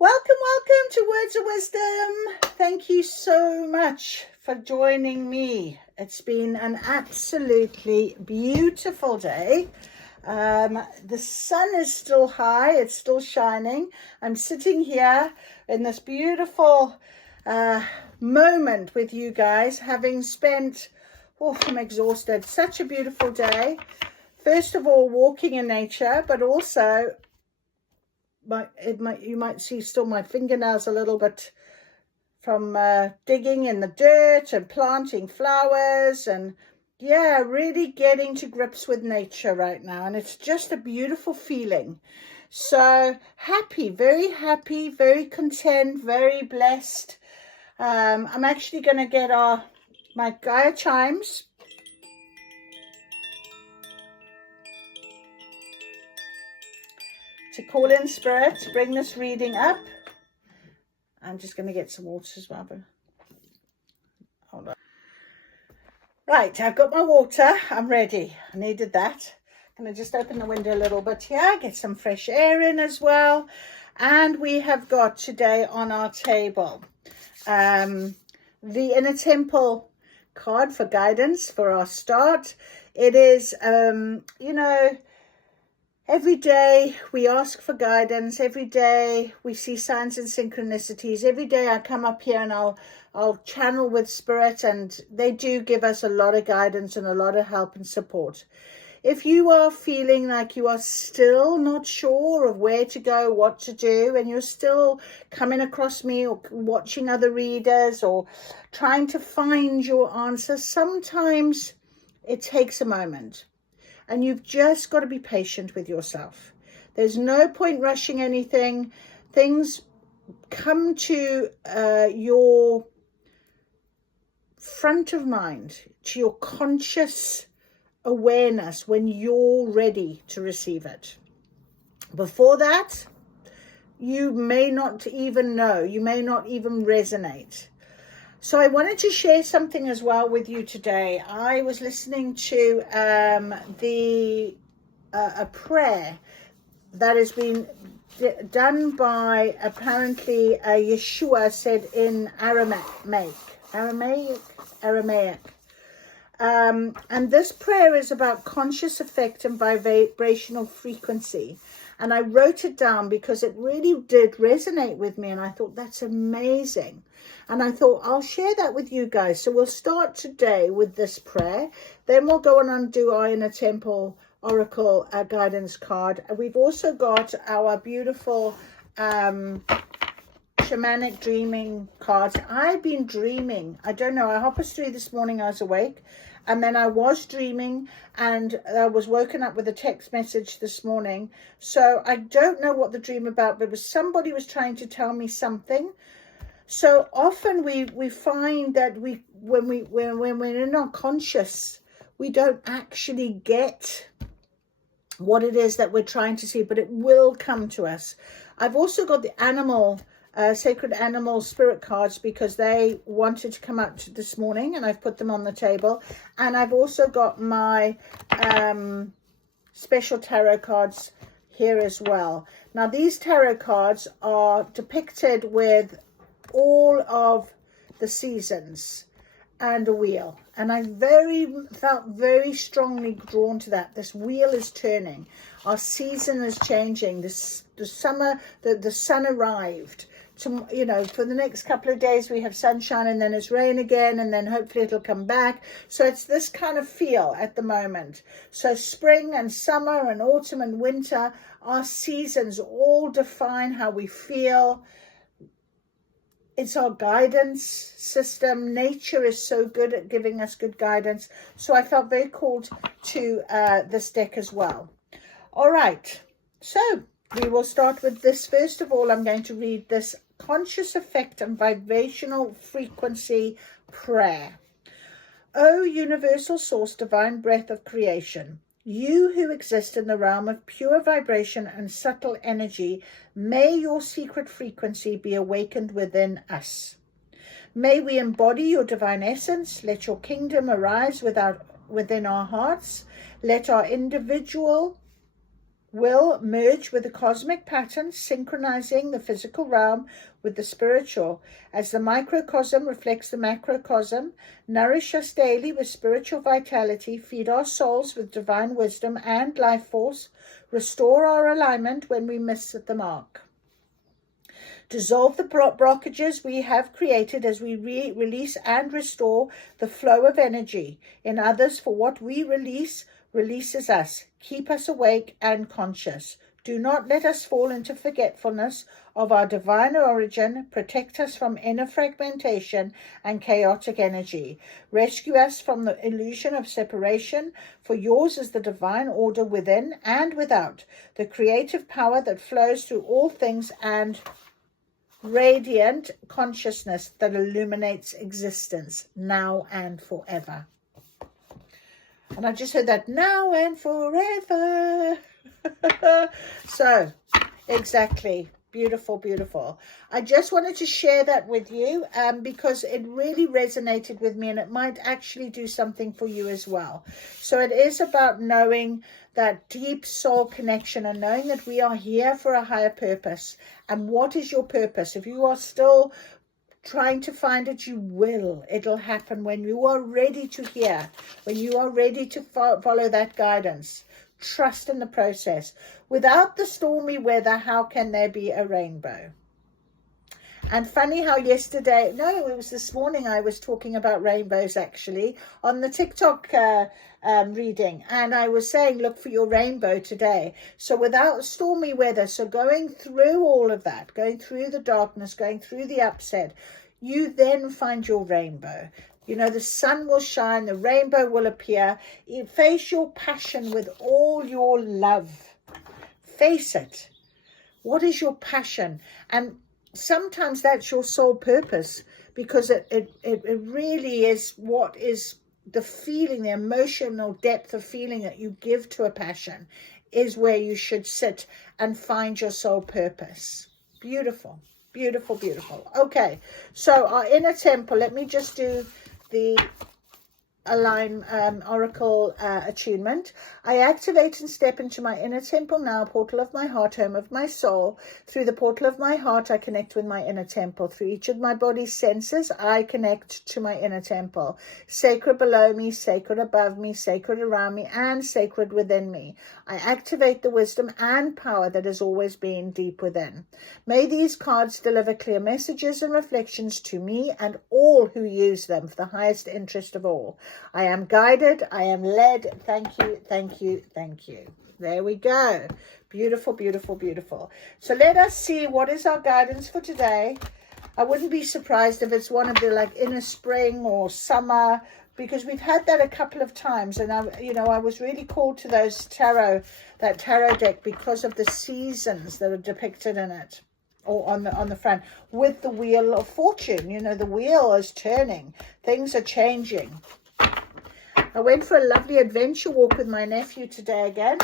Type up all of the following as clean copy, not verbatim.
Welcome to Words of Wisdom. Thank you so much for joining me. It's been an absolutely beautiful day. The sun is still high, it's still shining. I'm sitting here in this beautiful moment with you guys, having spent, I'm exhausted, such a beautiful day. First of all, walking in nature, but also you might see still my fingernails a little bit from digging in the dirt and planting flowers, and really getting to grips with nature right now, and it's just a beautiful feeling. So happy, very content, very blessed. I'm actually going to get my Gaia chimes to call in spirit, bring this reading up. I'm just going to get some water as well. Hold on. Right, I've got my water. I'm ready. I needed that. I'm going to just open the window a little bit here, get some fresh air in as well. And we have got today on our table the Inner Temple card for guidance for our start. It is, every day we ask for guidance. Every day we see signs and synchronicities. Every day I come up here and I'll channel with spirit, and they do give us a lot of guidance and a lot of help and support. If you are feeling like you are still not sure of where to go, what to do, and you're still coming across me or watching other readers or trying to find your answer, sometimes it takes a moment. And you've just got to be patient with yourself. There's no point rushing anything. Things come to your front of mind, to your conscious awareness when you're ready to receive it. Before that, you may not even know. You may not even resonate. So I wanted to share something as well with you today. I was listening to a prayer that has been done by, apparently, Yeshua said in Aramaic. And this prayer is about conscious effect and vibrational frequency. And I wrote it down because it really did resonate with me. And I thought, that's amazing. And I thought, I'll share that with you guys. So we'll start today with this prayer. Then we'll go on and do our Inner Temple Oracle guidance card. And we've also got our beautiful shamanic dreaming cards. I've been dreaming. I don't know. I hopped through this morning. I was awake. And then I was dreaming, and I was woken up with a text message this morning. So I don't know what the dream about, but somebody was trying to tell me something. So often we find that when we're not conscious, we don't actually get what it is that we're trying to see, but it will come to us. I've also got the sacred animal spirit cards because they wanted to come up this morning, and I've put them on the table. And I've also got my special tarot cards here as well. Now these tarot cards are depicted with all of the seasons and a wheel, and I felt very strongly drawn to that. This wheel is turning, our season is changing. The summer, the sun arrived. For the next couple of days we have sunshine, and then it's rain again, and then hopefully it'll come back. So it's this kind of feel at the moment. So spring and summer and autumn and winter, our seasons all define how we feel. It's our guidance system. Nature is so good at giving us good guidance. So I felt very called to this deck as well. All right, so we will start with this. First of all, I'm going to read this conscious effect and vibrational frequency prayer. O universal source, divine breath of creation, you who exist in the realm of pure vibration and subtle energy, may your secret frequency be awakened within us. May we embody your divine essence. Let your kingdom arise within our hearts. Let our individual will merge with the cosmic pattern, synchronizing the physical realm with the spiritual. As the microcosm reflects the macrocosm, nourish us daily with spiritual vitality, feed our souls with divine wisdom and life force, restore our alignment when we miss the mark. Dissolve the blockages we have created as we release and restore the flow of energy in others, for what we release releases us. Keep us awake and conscious. Do not let us fall into forgetfulness of our divine origin. Protect us from inner fragmentation and chaotic energy. Rescue us from the illusion of separation, for yours is the divine order within and without, the creative power that flows through all things, and radiant consciousness that illuminates existence now and forever. And I just heard that, now and forever. So, exactly. Beautiful, beautiful. I just wanted to share that with you because it really resonated with me, and it might actually do something for you as well. So it is about knowing that deep soul connection and knowing that we are here for a higher purpose. And what is your purpose? If you are still trying to find it, you will. It'll happen when you are ready to hear, when you are ready to follow that guidance. Trust in the process. Without the stormy weather, how can there be a rainbow? And funny how yesterday, no, it was this morning, I was talking about rainbows actually on the TikTok reading, and I was saying, look for your rainbow today. So without stormy weather, so going through all of that, going through the darkness, going through the upset, you then find your rainbow. You know, the sun will shine, the rainbow will appear. You face your passion with all your love. Face it. What is your passion? And sometimes that's your sole purpose, because it really is what is the feeling, the emotional depth of feeling that you give to a passion is where you should sit and find your sole purpose. Beautiful, beautiful, beautiful. Okay, so our inner temple, let me just do the Align Oracle attunement. I activate and step into my inner temple now, portal of my heart, home of my soul. Through the portal of my heart, I connect with my inner temple. Through each of my body's senses, I connect to my inner temple. Sacred below me, sacred above me, sacred around me, and sacred within me. I activate the wisdom and power that has always been deep within. May these cards deliver clear messages and reflections to me and all who use them for the highest interest of all. I am guided, I am led. Thank you, thank you, thank you. There we go. Beautiful, beautiful, beautiful. So let us see what is our guidance for today. I wouldn't be surprised if it's one of the like inner spring or summer, because we've had that a couple of times. And I was really called to that tarot deck because of the seasons that are depicted in it, or on the front, with the wheel of fortune. You know, the wheel is turning, things are changing. I went for a lovely adventure walk with my nephew today again,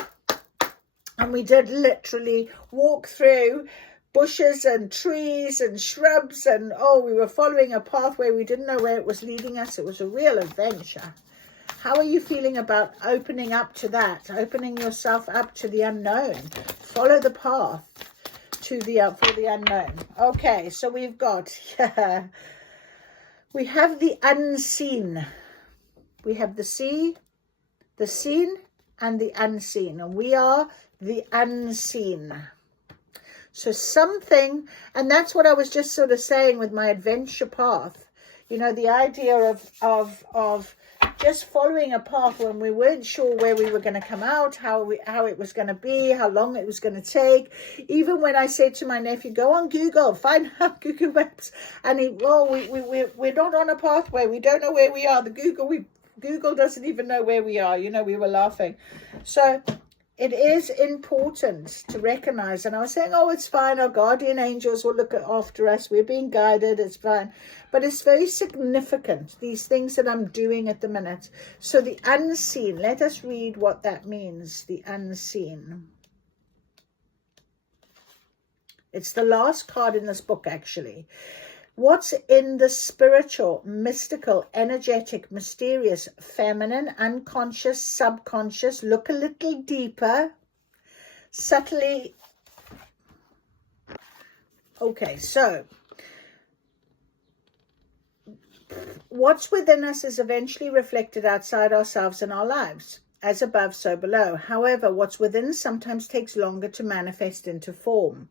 and we did literally walk through bushes and trees and shrubs, and we were following a pathway. We didn't know where it was leading us. It was a real adventure. How are you feeling about opening up to that, opening yourself up to the unknown? Follow the path to for the unknown. Okay, so we've got we have the unseen. We have the sea, the seen, and the unseen. And we are the unseen. So something, and that's what I was just sort of saying with my adventure path. You know, the idea of just following a path when we weren't sure where we were going to come out, how it was going to be, how long it was going to take. Even when I said to my nephew, go on Google, find out Google Maps. And we're not on a pathway. We don't know where we are. Google doesn't even know where we are. You know, we were laughing. So it is important to recognize. And I was saying, it's fine. Our guardian angels will look after us. We're being guided. It's fine. But it's very significant, these things that I'm doing at the minute. So the unseen, let us read what that means, the unseen. It's the last card in this book, actually. What's in the spiritual, mystical, energetic, mysterious, feminine, unconscious, subconscious? Look a little deeper. subtly. Okay, so what's within us is eventually reflected outside ourselves and our lives, as above, so below. However, what's within us sometimes takes longer to manifest into form.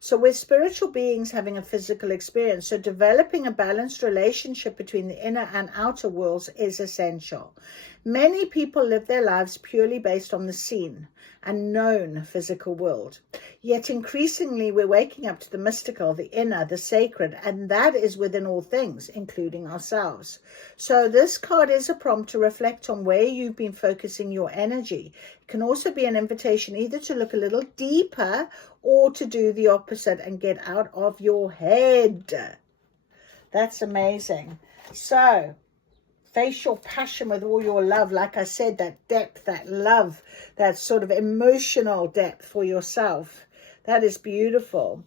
So we're spiritual beings having a physical experience. So developing a balanced relationship between the inner and outer worlds is essential. Many people live their lives purely based on the seen and known physical world. Yet increasingly we're waking up to the mystical, the inner, the sacred, and that is within all things, including ourselves. So this card is a prompt to reflect on where you've been focusing your energy. It can also be an invitation either to look a little deeper or to do the opposite and get out of your head. That's amazing. So face your passion with all your love. Like I said, that depth, that love, that sort of emotional depth for yourself. That is beautiful.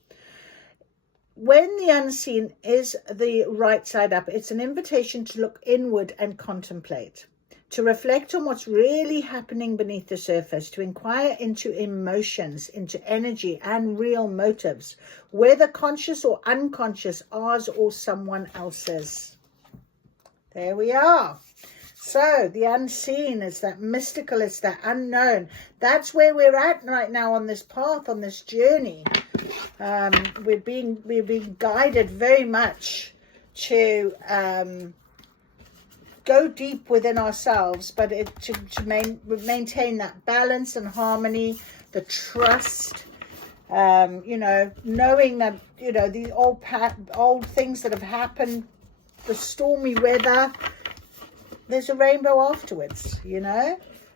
When the unseen is the right side up, it's an invitation to look inward and contemplate, to reflect on what's really happening beneath the surface, to inquire into emotions, into energy and real motives, whether conscious or unconscious, ours or someone else's. There we are. So the unseen is that mystical, it's that unknown. That's where we're at right now on this path, on this journey. We're being guided very much to go deep within ourselves, but to maintain that balance and harmony, the trust, knowing that, the old things that have happened, the stormy weather, there's a rainbow afterwards,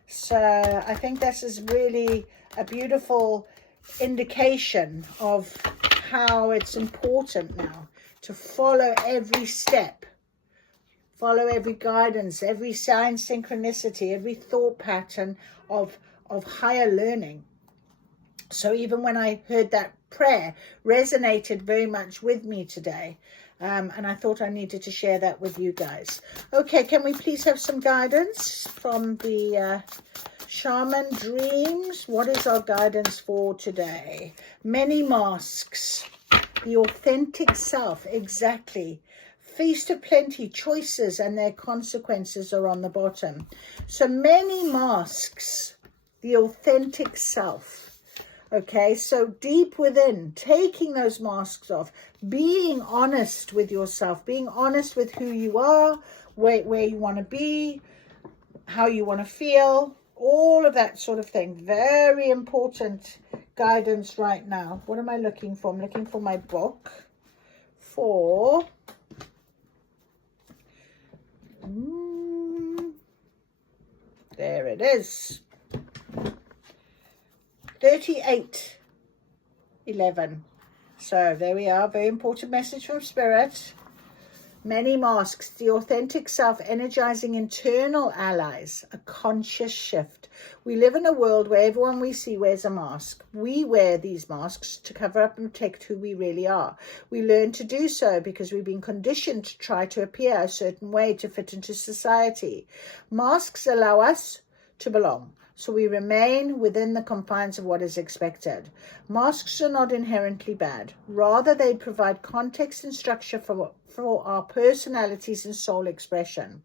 So I think this is really a beautiful indication of how it's important now to follow every step, follow every guidance, every sign, synchronicity, every thought pattern of higher learning. So even when I heard that prayer, resonated very much with me today. And I thought I needed to share that with you guys. Okay, can we please have some guidance from the Shaman Dreams? What is our guidance for today? Many masks. The authentic self, exactly. Feast of plenty, choices and their consequences are on the bottom. So many masks. The authentic self. Okay, so deep within, taking those masks off, being honest with yourself, being honest with who you are, where you want to be, how you want to feel, all of that sort of thing. Very important guidance right now. What am I looking for? I'm looking for my book for... there it is. 38:11. So there we are. Very important message from Spirit. Many masks. The authentic self, energizing internal allies. A conscious shift. We live in a world where everyone we see wears a mask. We wear these masks to cover up and protect who we really are. We learn to do so because we've been conditioned to try to appear a certain way to fit into society. Masks allow us to belong. So we remain within the confines of what is expected. Masks are not inherently bad. Rather, they provide context and structure for our personalities and soul expression.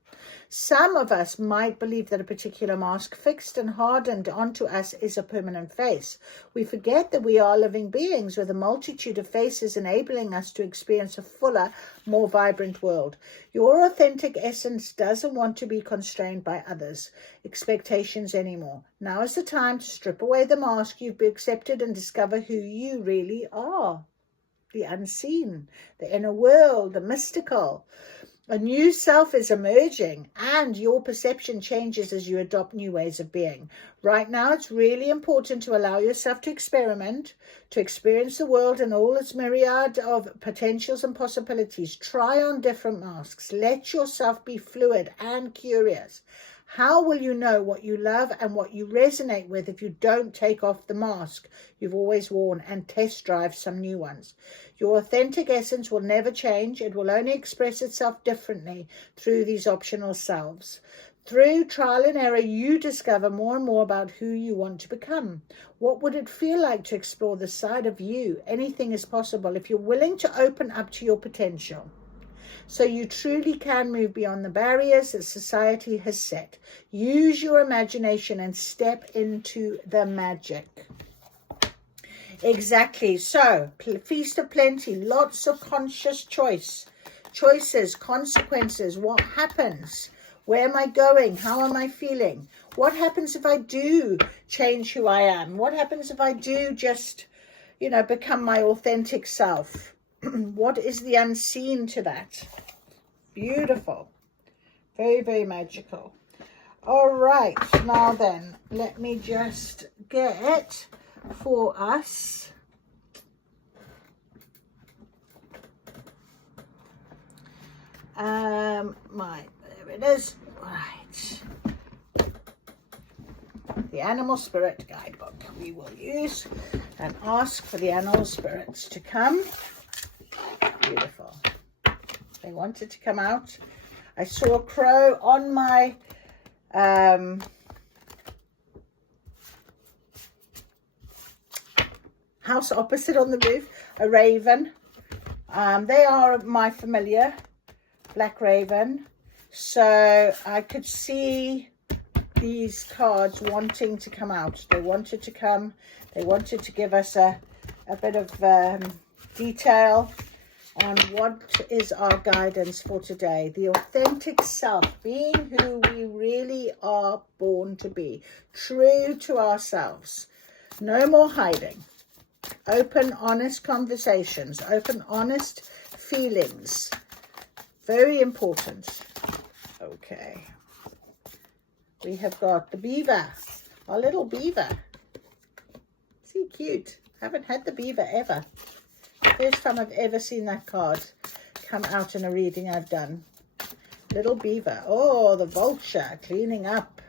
Some of us might believe that a particular mask fixed and hardened onto us is a permanent face. We forget that we are living beings with a multitude of faces enabling us to experience a fuller, more vibrant world. Your authentic essence doesn't want to be constrained by others' expectations anymore. Now is the time to strip away the mask you've accepted and discover who you really are. The unseen, the inner world, the mystical. A new self is emerging and your perception changes as you adopt new ways of being. Right now, it's really important to allow yourself to experiment, to experience the world and all its myriad of potentials and possibilities. Try on different masks. Let yourself be fluid and curious. How will you know what you love and what you resonate with if you don't take off the mask you've always worn and test drive some new ones? Your authentic essence will never change. It will only express itself differently through these optional selves. Through trial and error, you discover more and more about who you want to become. What would it feel like to explore the side of you? Anything is possible if you're willing to open up to your potential. So you truly can move beyond the barriers that society has set. Use your imagination and step into the magic. Exactly. So, feast of plenty, lots of conscious choices, consequences. What happens? Where am I going? How am I feeling? What happens if I do change who I am? What happens if I do just, become my authentic self? What is the unseen to that? Beautiful. Very, very magical. All right. Now then, let me just get for us there it is. Right, the animal spirit guidebook we will use and ask for the animal spirits to come. Beautiful. They wanted to come out. I saw a crow on my house opposite on the roof, a raven. They are my familiar, black raven. So I could see these cards wanting to come out. They wanted to come. They wanted to give us a bit of detail on what is our guidance for today. The authentic self, being who we really are born to be. True to ourselves. No more hiding. Open, honest conversations. Open, honest feelings. Very important. Okay. We have got the beaver. Our little beaver. Is he cute? Haven't had the beaver ever. First time I've ever seen that card come out in a reading I've done. Little beaver. Oh, the vulture cleaning up.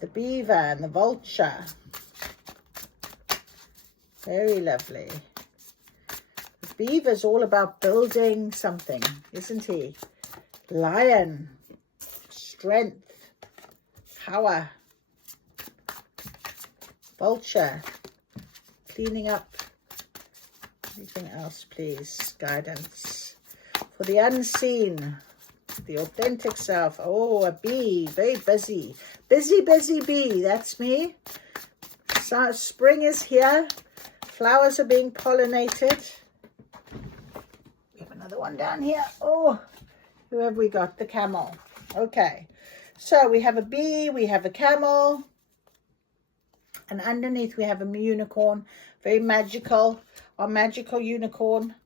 The beaver and the vulture. Very lovely. The beaver's all about building something, isn't he? Lion. Strength. Power. Vulture. Cleaning up. Anything else, please? Guidance. For the unseen. The authentic self. Oh, a bee. Very busy. Busy, busy bee. That's me. So spring is here. Flowers are being pollinated. We have another one down here. Oh, who have we got? The camel. Okay. So we have a bee. We have a camel. And underneath we have a unicorn. Very magical. Our magical unicorn.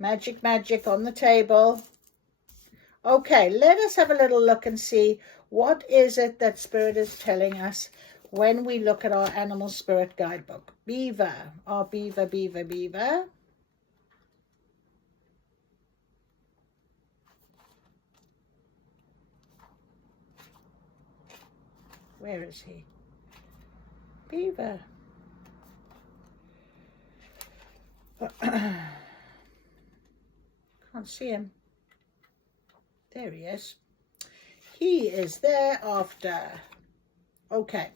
Magic, magic on the table. Okay, let us have a little look and see what is it that Spirit is telling us when we look at our animal spirit guidebook. Beaver. Our beaver, beaver, beaver. Where is he? Beaver. Can't see him. There he is. He is there after. Okay.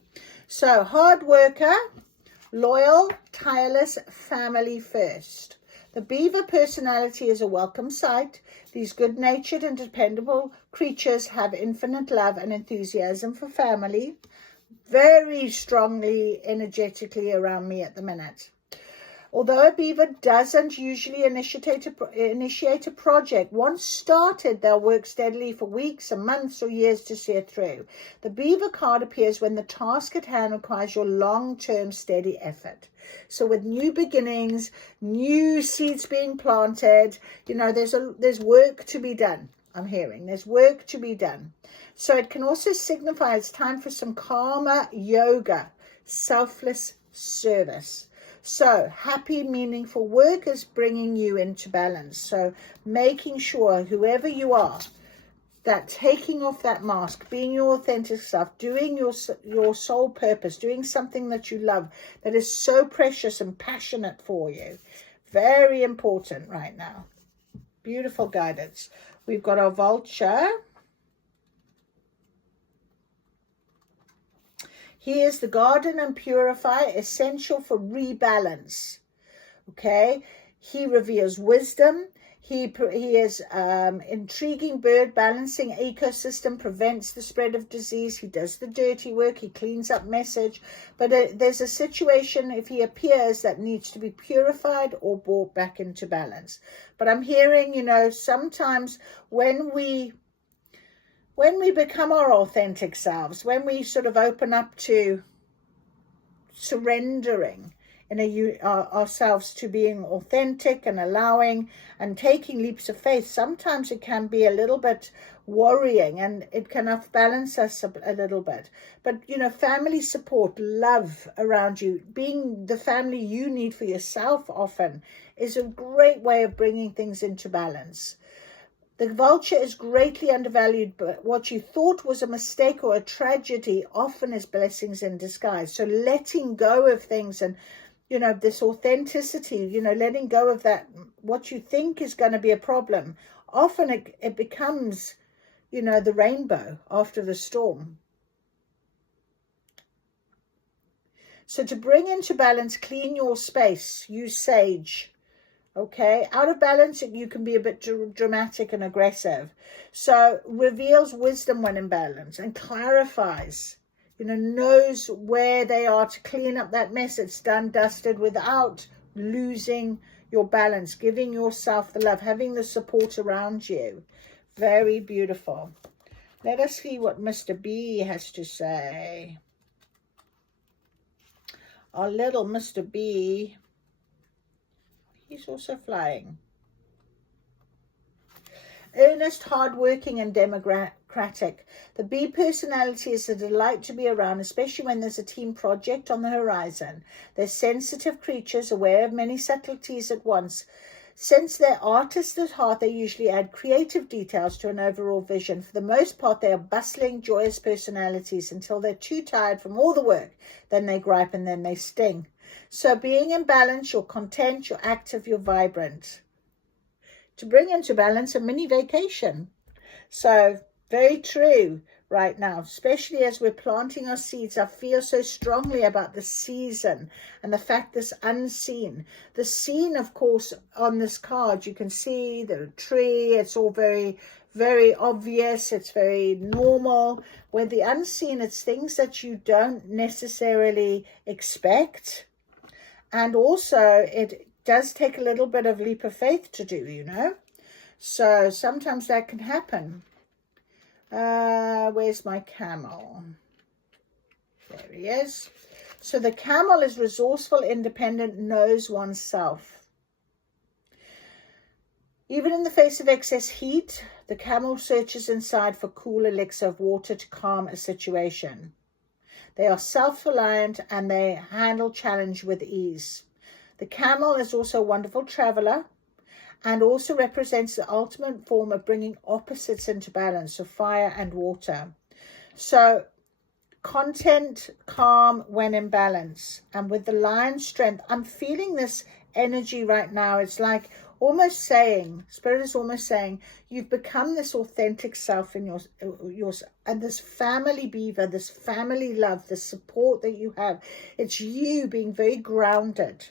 So, hard worker, loyal, tireless, family first. The beaver personality is a welcome sight. These good-natured and dependable creatures have infinite love and enthusiasm for family. Very strongly, energetically around me at the minute. Although a beaver doesn't usually initiate a project, once started, they'll work steadily for weeks and months or years to see it through. The beaver card appears when the task at hand requires your long-term steady effort. So with new beginnings, new seeds being planted, there's work to be done. I'm hearing there's work to be done. So it can also signify it's time for some karma yoga, selfless service. So happy, meaningful work is bringing you into balance. So making sure whoever you are, that taking off that mask, being your authentic self, doing your soul purpose, doing something that you love, that is so precious and passionate for you. Very important right now. Beautiful guidance. We've got our vulture. He is the garden and purifier, essential for rebalance. Okay, he reveals wisdom. He is intriguing bird, balancing ecosystem, prevents the spread of disease. He does the dirty work. He cleans up message. But there's a situation, if he appears, that needs to be purified or brought back into balance. But I'm hearing, you know, sometimes when we become our authentic selves, when we sort of open up to surrendering ourselves to being authentic and allowing and taking leaps of faith, sometimes it can be a little bit worrying and it can off-balance us a little bit. But, you know, family support, love around you, being the family you need for yourself often is a great way of bringing things into balance. The vulture is greatly undervalued, but what you thought was a mistake or a tragedy often is blessings in disguise. So letting go of things and, you know, this authenticity, you know, letting go of that, what you think is going to be a problem, often it becomes, you know, the rainbow after the storm. So to bring into balance, clean your space, use sage. Okay, out of balance, you can be a bit dramatic and aggressive. So reveals wisdom when in balance and clarifies, you know, knows where they are to clean up that mess. It's done, dusted, without losing your balance, giving yourself the love, having the support around you. Very beautiful. Let us see what Mr. B has to say. Our little Mr. B. He's also flying. Earnest, hardworking, and democratic. The B personality is a delight to be around, especially when there's a team project on the horizon. They're sensitive creatures, aware of many subtleties at once. Since they're artists at heart, they usually add creative details to an overall vision. For the most part, they are bustling, joyous personalities until they're too tired from all the work. Then they gripe and then they sting. So being in balance, you're content, you're active, you're vibrant. To bring into balance, a mini vacation. So very true right now, especially as we're planting our seeds. I feel so strongly about the season and the fact this unseen. The seen, of course, on this card, you can see the tree. It's all very, very obvious. It's very normal. Where the unseen, it's things that you don't necessarily expect. And also, it does take a little bit of leap of faith to do, you know. So sometimes that can happen. Where's my camel? There he is. So the camel is resourceful, independent, knows oneself. Even in the face of excess heat, the camel searches inside for cool elixir of water to calm a situation. They are self-reliant and they handle challenge with ease. The camel is also a wonderful traveler and also represents the ultimate form of bringing opposites into balance, so fire and water. So content, calm when in balance. And with the lion's strength, I'm feeling this energy right now. It's like almost saying, Spirit is almost saying, you've become this authentic self in your and this family beaver, this family love, the support that you have. It's you being very grounded,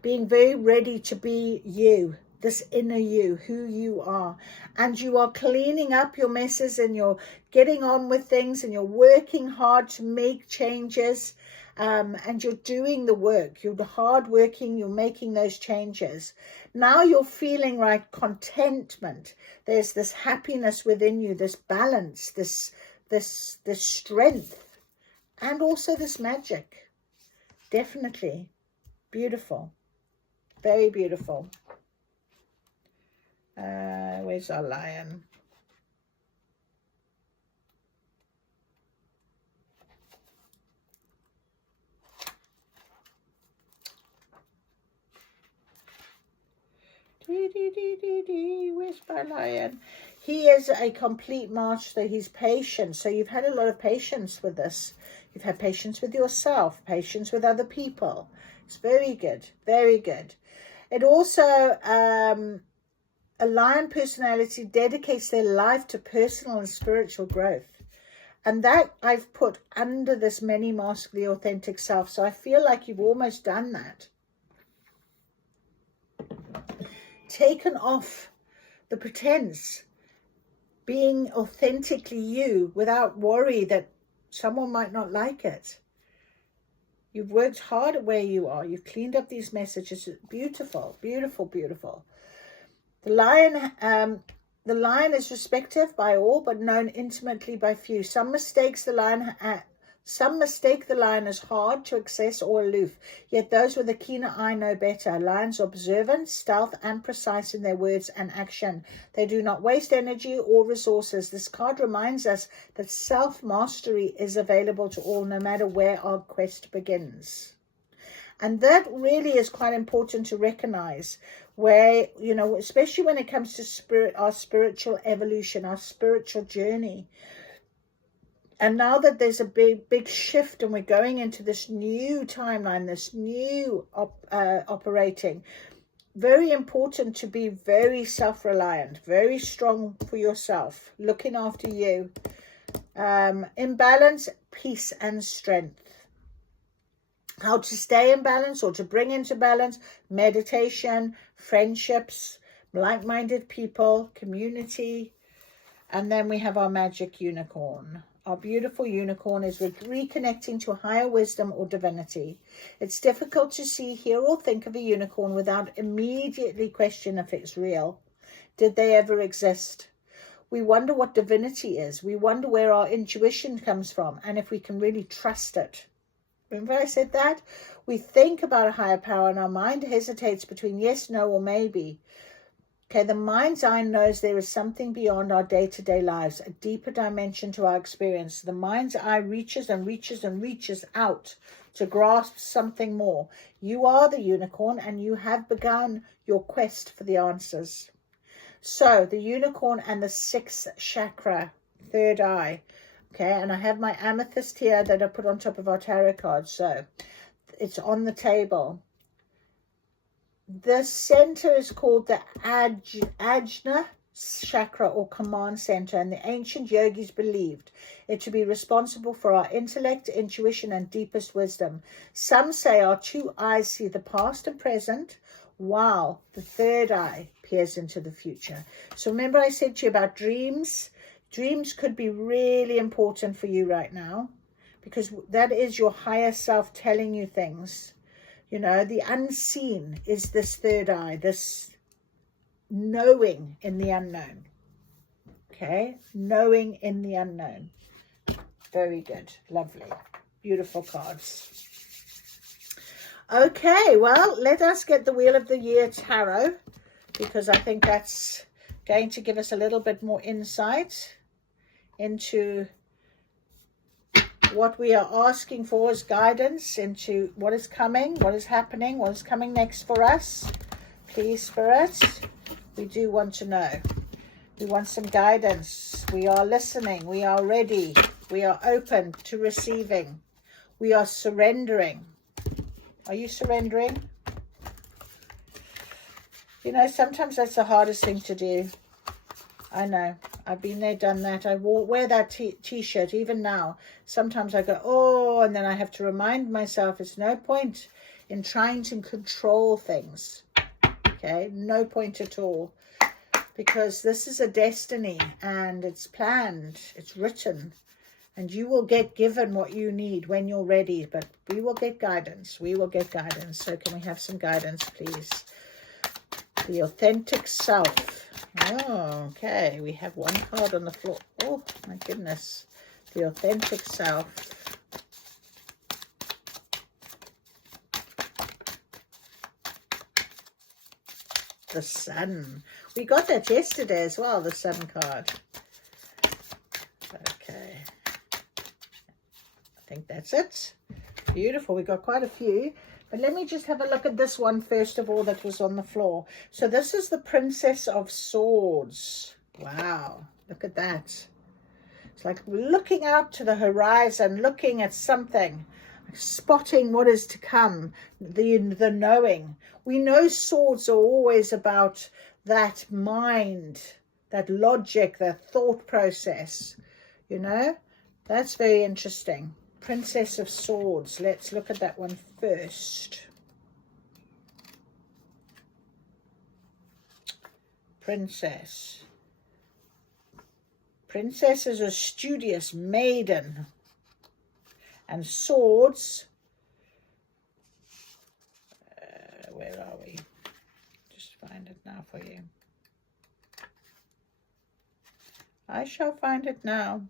being very ready to be you, this inner you, who you are. And you are cleaning up your messes and you're getting on with things and you're working hard to make changes. And you're doing the work, you're hard working, you're making those changes. Now you're feeling like contentment. There's this happiness within you, this balance, this strength, and also this magic. Definitely beautiful, very beautiful. Where's our lion? Where's my lion? He is a complete master. He's patient. So you've had a lot of patience with this. You've had patience with yourself, patience with other people. It's very good. Very good. It also, a lion personality dedicates their life to personal and spiritual growth. And that I've put under this many mask, the authentic self. So I feel like you've almost done that. Taken off the pretense, being authentically you without worry that someone might not like it. You've worked hard at where you are. You've cleaned up these messages. Beautiful, beautiful, beautiful. The lion is respected by all, but known intimately by few. Some mistake the lion as hard to access or aloof, yet those with a keener eye know better. Lions are observant, stealth, and precise in their words and action. They do not waste energy or resources. This card reminds us that self-mastery is available to all, no matter where our quest begins. And that really is quite important to recognize, where, you know, especially when it comes to spirit, our spiritual evolution, our spiritual journey. And now that there's a big shift and we're going into this new timeline, this new operating, very important to be very self-reliant, very strong for yourself, looking after you. In balance, peace and strength. How to stay in balance or to bring into balance: meditation, friendships, like-minded people, community. And then we have our magic unicorn. Our beautiful unicorn is reconnecting to higher wisdom or divinity. It's difficult to see, hear, or think of a unicorn without immediately question if it's real. Did they ever exist? We wonder what divinity is. We wonder where our intuition comes from and if we can really trust it. Remember I said that? We think about a higher power and our mind hesitates between yes, no, or maybe. Okay, the mind's eye knows there is something beyond our day-to-day lives, a deeper dimension to our experience. The mind's eye reaches and reaches and reaches out to grasp something more. You are the unicorn and you have begun your quest for the answers. So, the unicorn and the sixth chakra, third eye. Okay, and I have my amethyst here that I put on top of our tarot cards. So, it's on the table. The center is called the Ajna chakra or command center, and the ancient yogis believed it to be responsible for our intellect, intuition, and deepest wisdom. Some say our two eyes see the past and present, while the third eye peers into the future. So remember I said to you about dreams. Dreams could be really important for you right now, because that is your higher self telling you things. You know, the unseen is this third eye, this knowing in the unknown. Okay, knowing in the unknown. Very good, lovely, beautiful cards. Okay, well, let us get the Wheel of the Year Tarot, because I think that's going to give us a little bit more insight into what we are asking for as guidance into what is coming, what is happening, what is coming next for us. Please, Spirit, we do want to know. We want some guidance. We are listening. We are ready. We are open to receiving. We are surrendering. Are you surrendering? You know, sometimes that's the hardest thing to do. I know. I've been there, done that. I wear that t-shirt even now. Sometimes I go, oh, and then I have to remind myself it's no point in trying to control things. Okay, no point at all. Because this is a destiny and it's planned, it's written. And you will get given what you need when you're ready. But we will get guidance. We will get guidance. So can we have some guidance, please? The authentic self. Oh, okay. We have one card on the floor. Oh, my goodness. The authentic self. The Sun. We got that yesterday as well, the Sun card. Okay. I think that's it. Beautiful. We got quite a few. But let me just have a look at this one first of all that was on the floor. So this is the Princess of Swords. Wow. Look at that. It's like looking out to the horizon, looking at something, spotting what is to come, the knowing. We know swords are always about that mind, that logic, that thought process, you know. That's very interesting. Princess of Swords. Let's look at that one first. Princess. Princess is a studious maiden. And swords. Where are we? Just find it now for you. I shall find it now.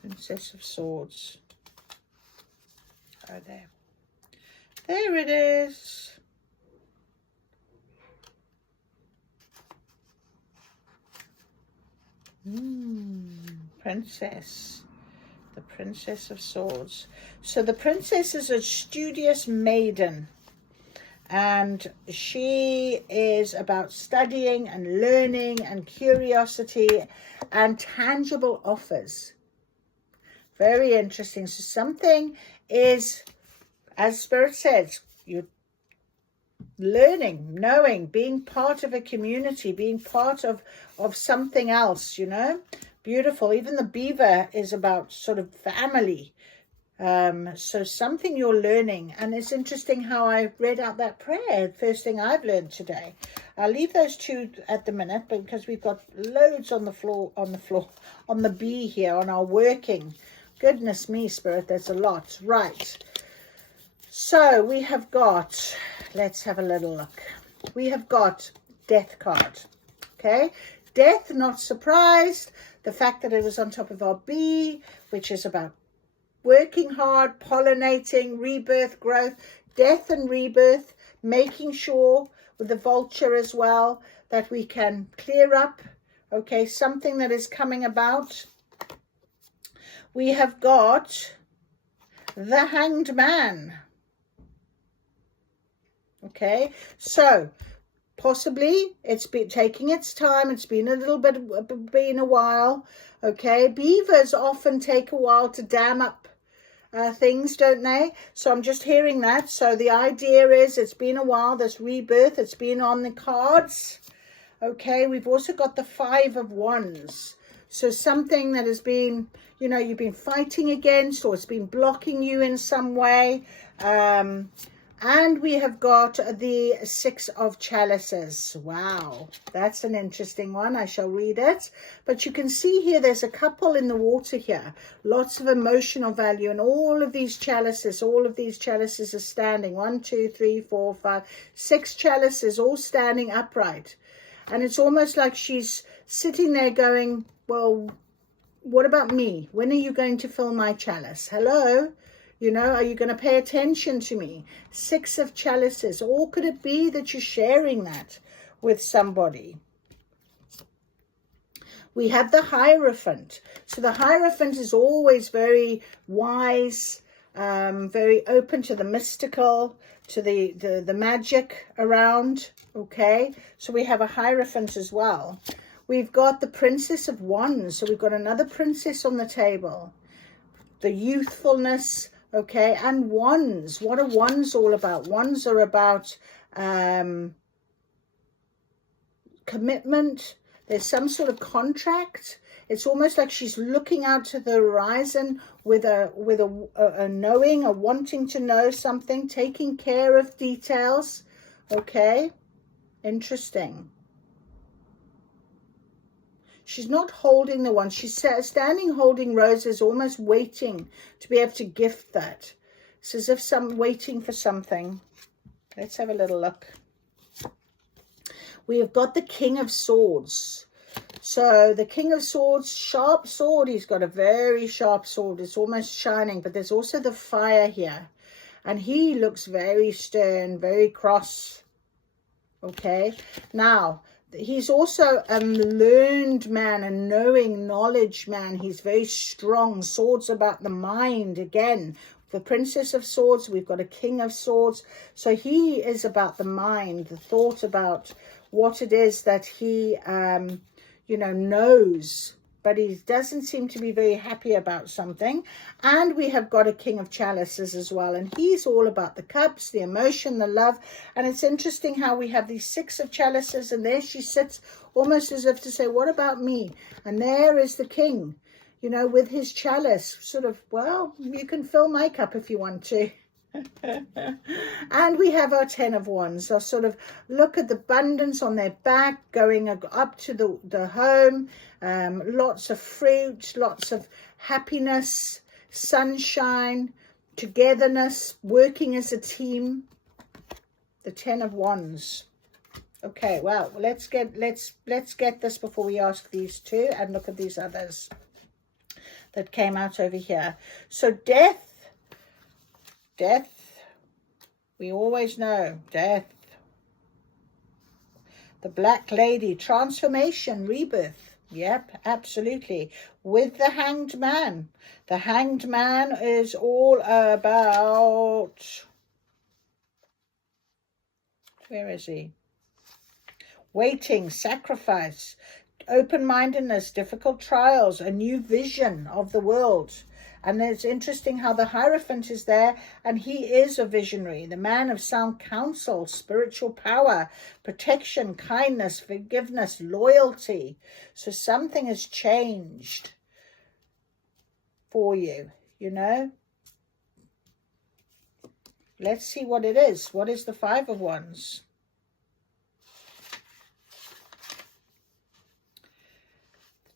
Princess of Swords. Oh, there. There it is. Princess. The Princess of Swords. So the princess is a studious maiden. And she is about studying and learning and curiosity and tangible offers. Very interesting. So something is, as Spirit says, you're learning, knowing, being part of a community, being part of something else, you know. Beautiful. Even the beaver is about sort of family. So something you're learning. And it's interesting how I read out that prayer. First thing I've learned today. I'll leave those two at the minute because we've got loads on the bee here on our working. Goodness me, Spirit, there's a lot. Right. So we have got, let's have a little look. We have got Death card. Okay. Death, not surprised. The fact that it was on top of our bee, which is about working hard, pollinating, rebirth, growth, death and rebirth, making sure with the vulture as well that we can clear up, okay, something that is coming about. We have got the Hanged Man. Okay, so possibly it's been taking its time. It's been a little bit, been a while. Okay, beavers often take a while to dam up things, don't they? So I'm just hearing that. So the idea is it's been a while. This rebirth, it's been on the cards. Okay, we've also got the Five of Wands. So something that has been, you know, you've been fighting against, or it's been blocking you in some way. And we have got the Six of Chalices. Wow, that's an interesting one. I shall read it. But you can see here there's a couple in the water here. Lots of emotional value. And all of these chalices are standing. 1, 2, 3, 4, 5, 6 chalices all standing upright. And it's almost like she's sitting there going, well, what about me? When are you going to fill my chalice? Hello? You know, are you going to pay attention to me? 6 of Chalices. Or could it be that you're sharing that with somebody? We have the Hierophant. So the Hierophant is always very wise, very open to the mystical, to the magic around. Okay, so we have a Hierophant as well. We've got the Princess of Wands. So we've got another princess on the table. The youthfulness. Okay, and wands. What are wands all about? Wands are about commitment. There's some sort of contract. It's almost like she's looking out to the horizon with a knowing, a wanting to know something, taking care of details. Okay, interesting. She's not holding the one. She's standing holding roses, almost waiting to be able to gift that. It's as if waiting for something. Let's have a little look. We have got the King of Swords. So the King of Swords, sharp sword. He's got a very sharp sword. It's almost shining, but there's also the fire here. And he looks very stern, very cross. Okay, now he's also a learned man, a knowing knowledge man. He's very strong. Swords about the mind. Again, the Princess of Swords, we've got a King of Swords. So he is about the mind, the thought about what it is that he, you know, knows. but he doesn't seem to be very happy about something. And we have got a King of Chalices as well, and he's all about the cups, the emotion, the love. And it's interesting how we have these 6 of Chalices, and there she sits almost as if to say, what about me? And there is the king, you know, with his chalice, sort of, well, you can fill my cup if you want to. And we have our 10 of Wands. I'll sort of look at the abundance on their back, going up to the home, lots of fruit, lots of happiness, sunshine, togetherness, working as a team. The 10 of Wands. Okay, well, let's get this before we ask these two and look at these others that came out over here. So death, we always know death. The Black Lady, transformation, rebirth. Yep, absolutely. With the Hanged Man. The Hanged Man is all about, where is he? Waiting, sacrifice, open-mindedness, difficult trials, a new vision of the world. And it's interesting how the Hierophant is there, and he is a visionary, the man of sound counsel, spiritual power, protection, kindness, forgiveness, loyalty. So something has changed for you, you know. Let's see what it is. What is the 5 of Wands?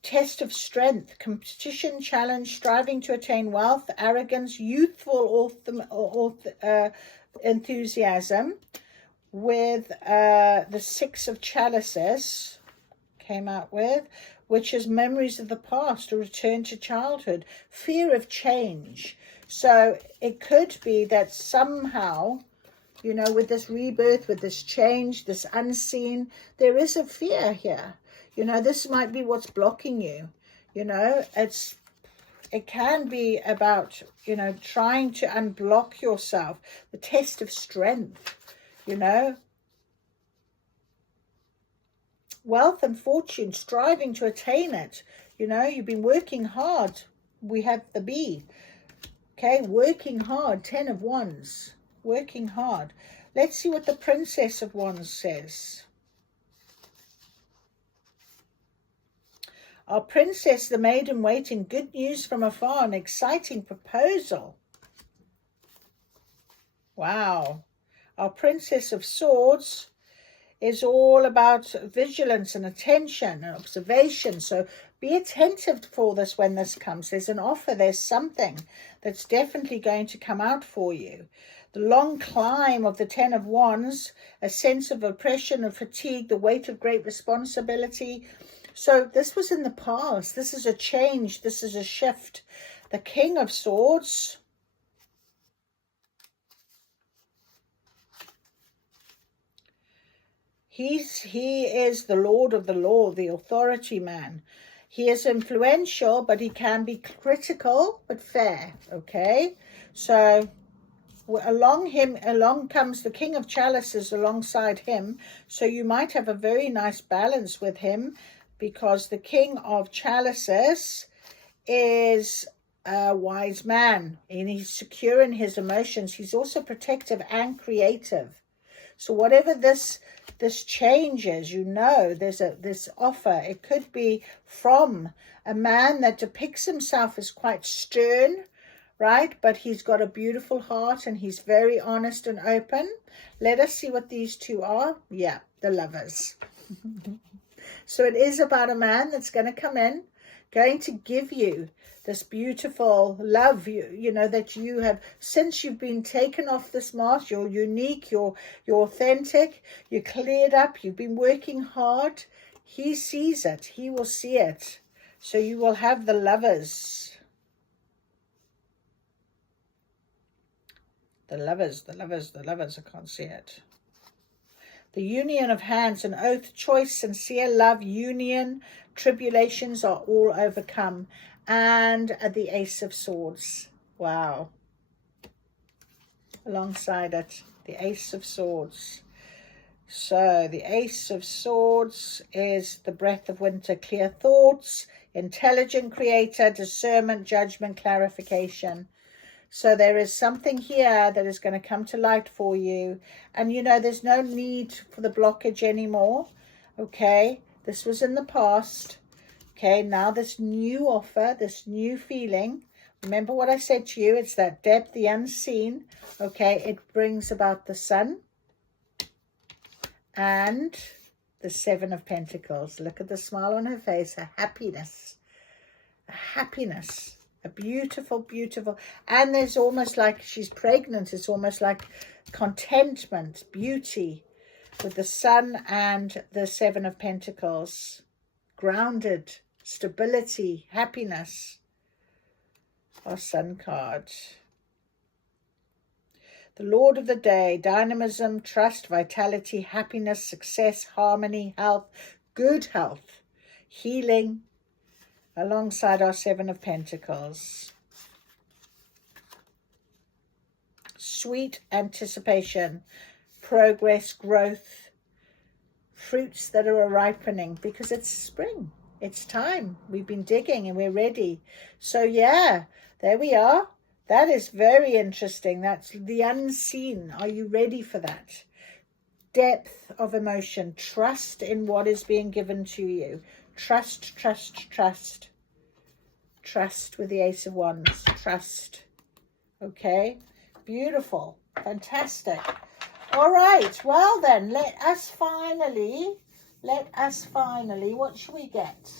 Test of strength, competition, challenge, striving to attain wealth, arrogance, youthful enthusiasm. With the 6 of Chalices came out with, which is memories of the past, a return to childhood, fear of change. So it could be that somehow, you know, with this rebirth, with this change, this unseen, there is a fear here. You know, this might be what's blocking you. You know, it can be about, you know, trying to unblock yourself. The test of strength, you know. Wealth and fortune, striving to attain it. You know, you've been working hard. We have the B. Okay, working hard, 10 of Wands. Working hard. Let's see what the Princess of Wands says. Our princess, the maiden waiting, good news from afar, an exciting proposal. Wow. Our Princess of Swords is all about vigilance and attention and observation. So be attentive for this when this comes. There's an offer. There's something that's definitely going to come out for you. The long climb of the 10 of Wands, a sense of oppression and fatigue, the weight of great responsibility. So this was in the past. This is a change. This is a shift. The King of Swords. He is the Lord of the law, the authority man. He is influential, but he can be critical, but fair. Okay. So along comes the King of Chalices alongside him. So you might have a very nice balance with him, because the King of Chalices is a wise man and he's secure in his emotions. He's also protective and creative. So whatever this changes, you know, there's this offer. It could be from a man that depicts himself as quite stern, right? But he's got a beautiful heart and he's very honest and open. Let us see what these two are. Yeah, the Lovers. So it is about a man that's going to come in, going to give you this beautiful love, you know, that you have, since you've been taken off this mask. You're unique, you're authentic, you're cleared up, you've been working hard. He sees it, he will see it. So you will have the Lovers. The Lovers, the Lovers, the Lovers, I can't see it. The union of hands, an oath, choice, sincere love, union, tribulations are all overcome. And the Ace of Swords. Wow. Alongside it, the Ace of Swords. So the Ace of Swords is the breath of winter, clear thoughts, intelligent creator, discernment, judgment, clarification. So there is something here that is going to come to light for you. And you know, there's no need for the blockage anymore. Okay, this was in the past. Okay, now this new offer, this new feeling. Remember what I said to you, it's that depth, the unseen. Okay, it brings about the sun and the Seven of Pentacles. Look at the smile on her face, a happiness, a beautiful, beautiful. And there's almost like she's pregnant. It's almost like contentment, beauty with the sun and the Seven of Pentacles. Grounded, stability, happiness. Our Sun card. The Lord of the Day, dynamism, trust, vitality, happiness, success, harmony, health, good health, healing, alongside our Seven of Pentacles. Sweet anticipation, progress, growth, fruits that are ripening, because it's spring. It's time. We've been digging and we're ready. So yeah, there we are. That is very interesting. That's the unseen. Are you ready for that? Depth of emotion. Trust in what is being given to you. Trust, trust, trust. Trust with the Ace of Wands. Trust. Okay. Beautiful. Fantastic. All right. Well then, let us finally, what should we get?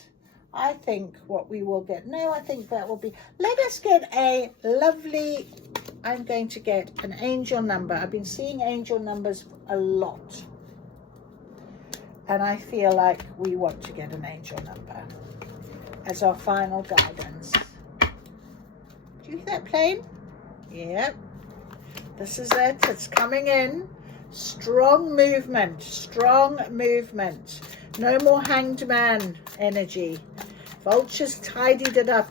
I think what we will get, no, I think that will be, let us get a lovely, I'm going to get an angel number. I've been seeing angel numbers a lot. And I feel like we want to get an angel number as our final guidance. Do you hear that plane? Yep. This is it. It's coming in. Strong movement. Strong movement. No more hanged man energy. Vultures tidied it up.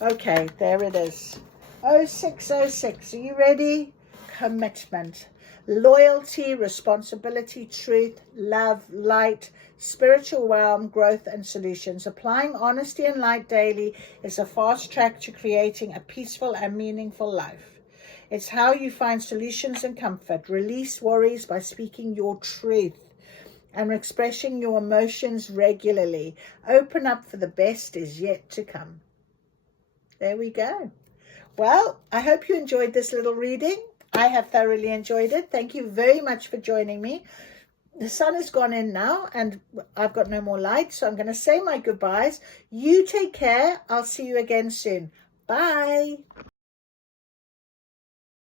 Okay, there it is. 0606. Are you ready? Commitment. Loyalty, responsibility, truth, love, light, spiritual realm, growth and solutions. Applying honesty and light daily is a fast track to creating a peaceful and meaningful life. It's how you find solutions and comfort. Release worries by speaking your truth and expressing your emotions regularly. Open up, for the best is yet to come. There we go. Well, I hope you enjoyed this little reading. I have thoroughly enjoyed it. Thank you very much for joining me. The sun has gone in now and I've got no more light, so I'm going to say my goodbyes. You take care. I'll see you again soon. Bye.